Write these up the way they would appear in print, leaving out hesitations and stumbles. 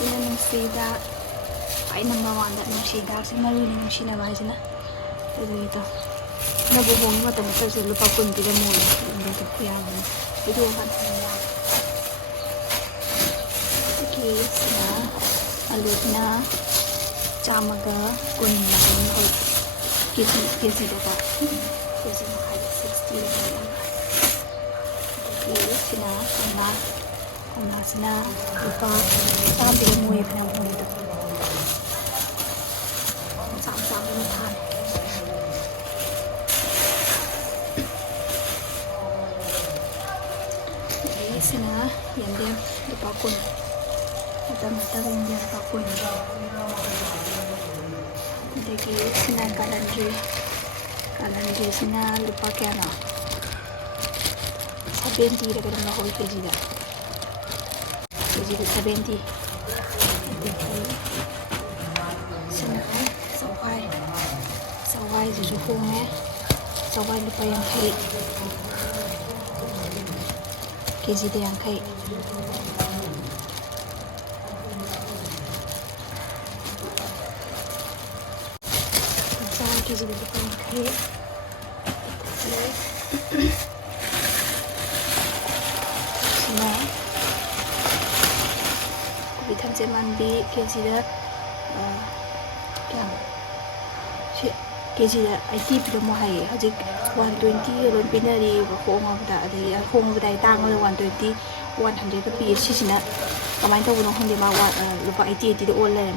sina nungsida ay number 1 da nungsida si maru ni nungsina ba sina ito na buhong mata mo sa lupa kun pila mo ito kaya ito kan ya okay sina alut na chamaga kun na ko kesi data kesi na 60 okay sina kung sina lupa sampai mo yung pinamuli ito sama-sama mo tahan okay sina yan din lupa kun mata-mata yung yan lupa kun dagi sina kalandri sina lupa kaya na 70 dah kena nak kau keji dah 70 sini sawai jujukung sawai lupa yang kai keji dia yang kai keji dia lupa yang kai tham gia man bi kg da kg da IT pi mo hai hajik 120 lon pinari ba khong ba da khong ba dai tang 120 100 ka pi sisina kamai to no hande ma wa lupa IT da all le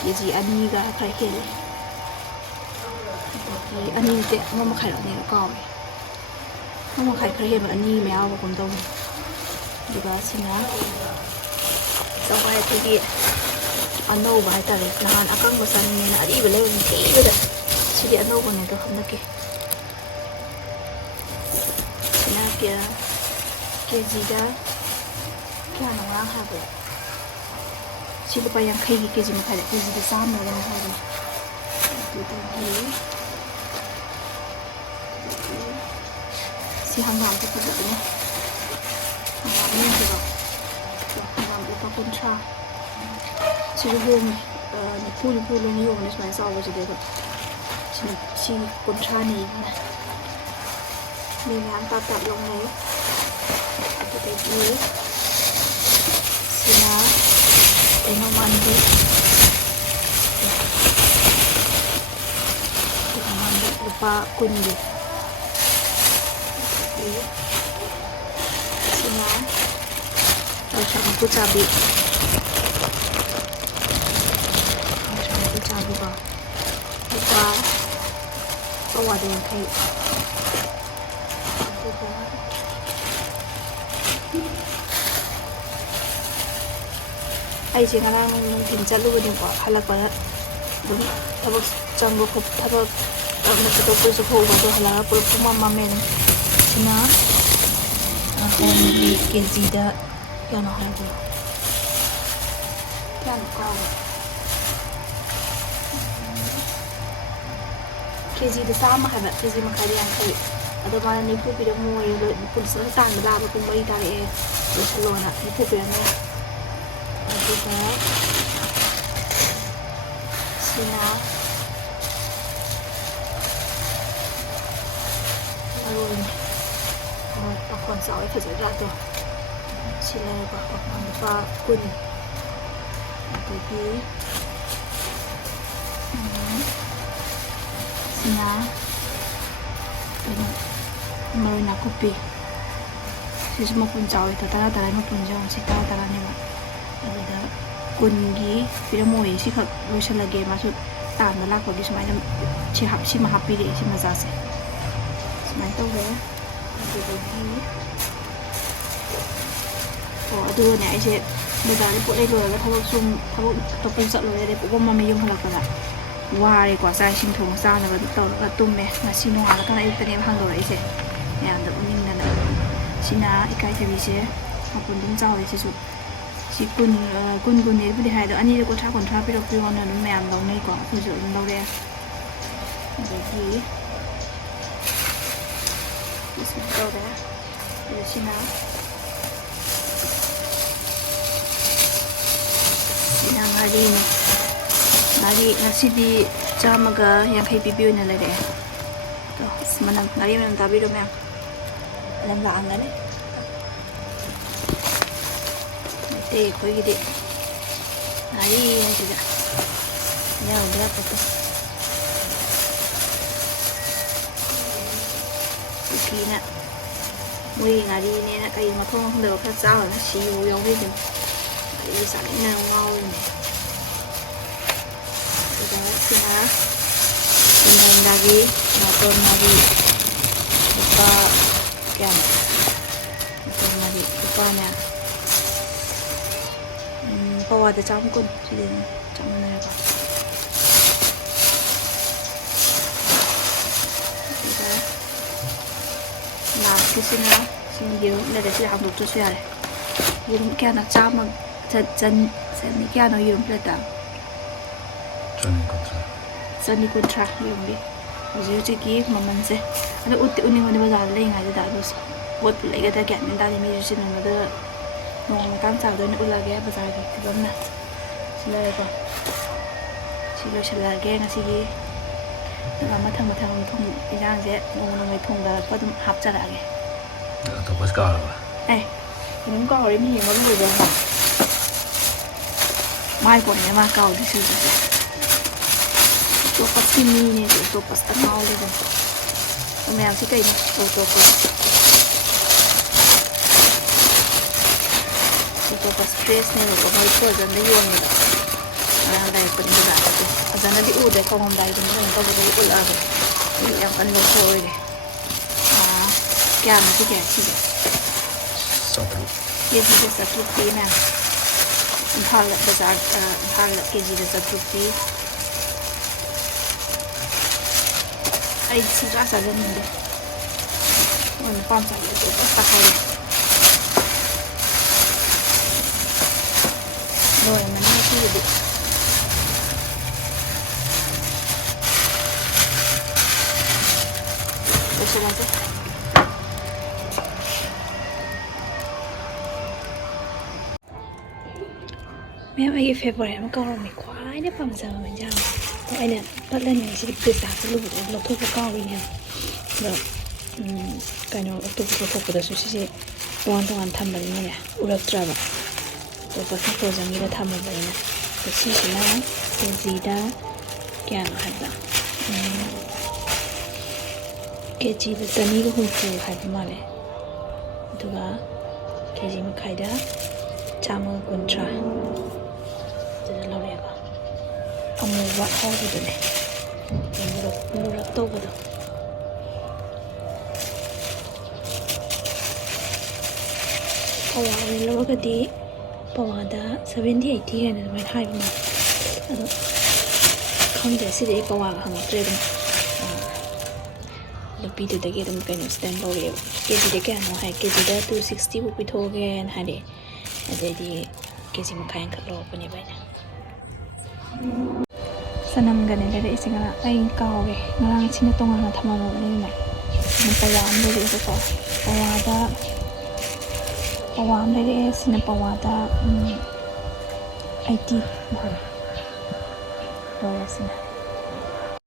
kg ani ga khai khel ani te mo ma khai ni ka mo khai khai ba ani me aw ba kom to diga sina sawai tadi ano ba ita rin nahan akang masan niya na ari wala yung kei2 da sige ano ko nito hamnaki sinakya kejida kaya nang haba sila pa yung kei keji makala kejida sama lang haba ito si hanggang ito pa niya hanggang niya diba lupa kontra sila hong pulo ni yung nismay sa awa sila si kontra ni may ang tatat lang na yun ito tayo sila mandi lupa kundi sila shampoo cabai ba lupa bawa da yang kai ai je ngarang nung chalu ni ba halak ba dum tabak changgo ko tabak na to ko so ho ba do hala pul kuma mamen sina di kejida yana haibdu yana kawo keji da sama haba keji makari yang kai ada mana ni pu pi da mo ye lo pun sa tan da ba pun mai ta e lo salona ni pu pi ne aku ta sina alun pa kon sa ai fa ra to sila ba pa kun jadi sina marina kopi si semua pun jauh itu tara mau pun jauh si tara ni ba ada kungi bila mau si kak lusa lagi masuk tanah lah kalau semua macam si mahapi deh si mazase semua itu ya ada lagi oh aduh ni aje Bazar ni put leirureแล้วทบตะปูสัตว์เลยได้ปุ๊บว่ามันไม่ยุ่งอะไรกันละว่าเลยกว่าใส่ชิมถงซ่าแล้วก็ต่อแล้วตุ้มแม่มาชิโนอาแล้วก็ไอ้ตัวนี้พังตัวไอ้เช่เนี่ยอันเดียวนิ่งนั่นแหละชินาอีกไก่จะมีเช่ขอบคุณตุ้มเจ้าไอ้เช่สุดชิกุนนี้ผู้ที่ให้ตัวอันนี้เราก็ท้าคนท้าไปเราพิวเนี่ยนุ่มแม่เราในกล่องคือสุดเราเลยเดี๋ยวที่สุดเราเลยเดี๋ยวชินา sina ngari ni ngari ngasidi chamaga yankhay pipi na lare to manam ngari manam tabi do ma'am alam la angane te koi gidi ngari ni sida ya udah foto kina mui ngari ni na kai ma thong không được phát sao là xì u yêu hết rồi ngari sẵn nào ngon này rồi đó xin á bên dagi maupun nari lupa ya maupun nari lupanya bawa ada campur sini campur mana apa last cái xin á xin nhiều đây là sẽ học được cho xuyên này dùng cái nó chăm mà chân ni cái nó dùng lên tao chân ni contra dùng đi rồi chỉ kia mà mình sẽ nó út út mình bây giờ lên ngày đó rồi út lấy cái tay kẹt mình ta thì mình xin nó được ngon cam chảo rồi nó út là cái bazar thì vẫn nè xin lời con xin lời cái ngasidiแล้วมาทำทุ่งอีด้านเจ๊ลงในทุ่งแล้วก็ต้องหับจะอะไรตัวปัสกาลวะเอ้ยน้องก็เอาได้ไม่เห็นว่าลูกเลยค่ะไม่กว่านี้มาเก่าที่สุดเลยตัวปัสที่มีเนี่ยตัวปัสตั้งเอาเลยจ้ะตัวแมวที่เกิดเนี่ยตัวปัสเตรสเนี่ยก็ไม่ควรจะได้ยุ่งเลยอะไรเป็นแบบอาจารย์ได้อุดได้ข้อมูลได้ตรงนี้ก็จะได้อุดอะไรอย่างกันลงโซ่เลยแกมันที่แกที่เด็กยี่สิบสักกี่ปีนะพาละbazarพาละกี่จีสักกี่ปีไอ้สิ่งที่อาจารย์นี่เด็กมันความสำคัญตัวปัสใครโดยมันไม่ที่เด็กแม่ไอ้เฟเวอร์มันก็เราไม่ควายได้ฟังเสียงมันจังเพราะไอ้เนี่ยพัดเล่นอย่างสิ่งติดตาจะรู้เราทุกข์ก็วิ่งเนี่ยแบบการเราทุกข์ก็ได้สุดที่วันทำแบบนี้เนี่ยอุลักตราแบบตัวก็สักตัวอย่างนี้เราทำแบบนี้นะแต่สิ่งที่น่าเป็นสีดาแก่เราหัดบ้างเกจิแต่ตอนนี้ก็คงฟูหัดมาเลยดูว่าเกจิมาขายได้จามือกุนทราจะเราเรียกว่าเอามือวัดเข้าไปดูเลยยังไม่รู้โตกันดูเพราะว่าเราก็ดีเพราะว่าได้70-80กันไม่ให้มาคำเดียวสิเด็กเพราะว่าหังเตย루피도되게 좀 그냥 스탠버리에 깨지되게 안 해. 깨지다 260 부피 토게 하래. 아제디 깨지면 가양 걸로 보내 봐야. 산am 간에 내가 이제가 아이 까오게 나랑 친구 동안 담아 먹는 날. mình 안 되게 해서 빠와다 되게 쓰는 빠와다 IT 뭐. 뭐였으나